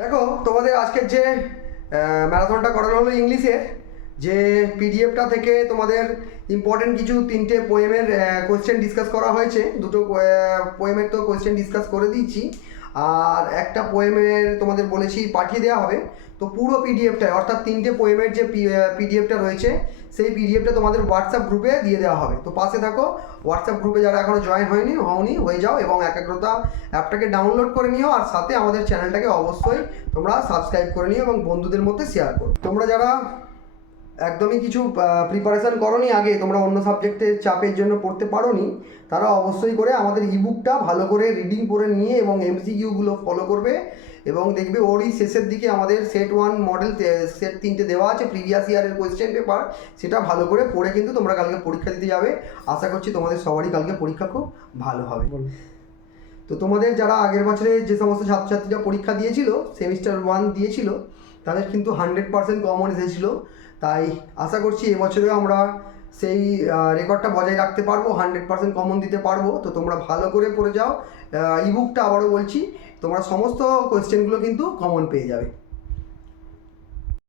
দেখো, তোমাদের আজকের যে ম্যারাথনটা করানো হলো ইংলিশের, যে পিডিএফটা থেকে তোমাদের ইম্পর্টেন্ট কিছু 3টে পোয়েমের কোয়েশ্চেন ডিসকাস করা হয়েছে। দুটো পোয়েমের তো কোয়েশ্চেন ডিসকাস করে দিয়েছি, আর একটা পোয়েমের তোমাদের বলেছি পাঠিয়ে দেওয়া হবে। তো পুরো পিডিএফটা অর্থাৎ 3টে পোয়েমের যে পিডিএফটা রয়েছে সেই পিডিএফটা তোমাদের হোয়াটসঅ্যাপ গ্রুপে দিয়ে দেওয়া হবে। তো পাশে থাকো, হোয়াটসঅ্যাপ গ্রুপে যারা এখনও জয়েন হয়ে যাও এবং একাগ্রতা অ্যাপটাকে ডাউনলোড করে নিও, আর সাথে আমাদের চ্যানেলটাকে অবশ্যই তোমরা সাবস্ক্রাইব করে নিও এবং বন্ধুদের মধ্যে শেয়ার করো। তোমরা যারা একদমই কিছু প্রিপারেশান করোনি, আগে তোমরা অন্য সাবজেক্টের চাপের জন্য পড়তে পারোনি, তারা অবশ্যই করে আমাদের ইবুকটা ভালো করে রিডিং করে নিয়ে এবং এমসিকিউগুলো ফলো করবে। এবং দেখবে ওরই শেষের দিকে আমাদের সেট 1 মডেল সেট 3টে দেওয়া আছে, প্রিভিয়াস ইয়ারের কোয়েশ্চেন পেপার, সেটা ভালো করে পড়ে কিন্তু তোমরা কালকে পরীক্ষা দিতে যাবে। আশা করছি তোমাদের সবারই কালকে পরীক্ষা খুব ভালো হবে। তো তোমাদের যারা আগের বছরে যে সমস্ত ছাত্রছাত্রীরা পরীক্ষা দিয়েছিল, সেমিস্টার 1 দিয়েছিল, তাদের কিন্তু 100% কমন এসেছিলো। তাই আশা করছি এবছরেও আমরা সেই রেকর্ডটা বজায় রাখতে পারবো, 100% কমন দিতে পারবো। তো তোমরা ভালো করে পড়ে যাও। ইবুকটা আবারও বলছি, তোমরা সমস্ত কোয়েশ্চেনগুলো কিন্তু কমন পেয়ে যাবে।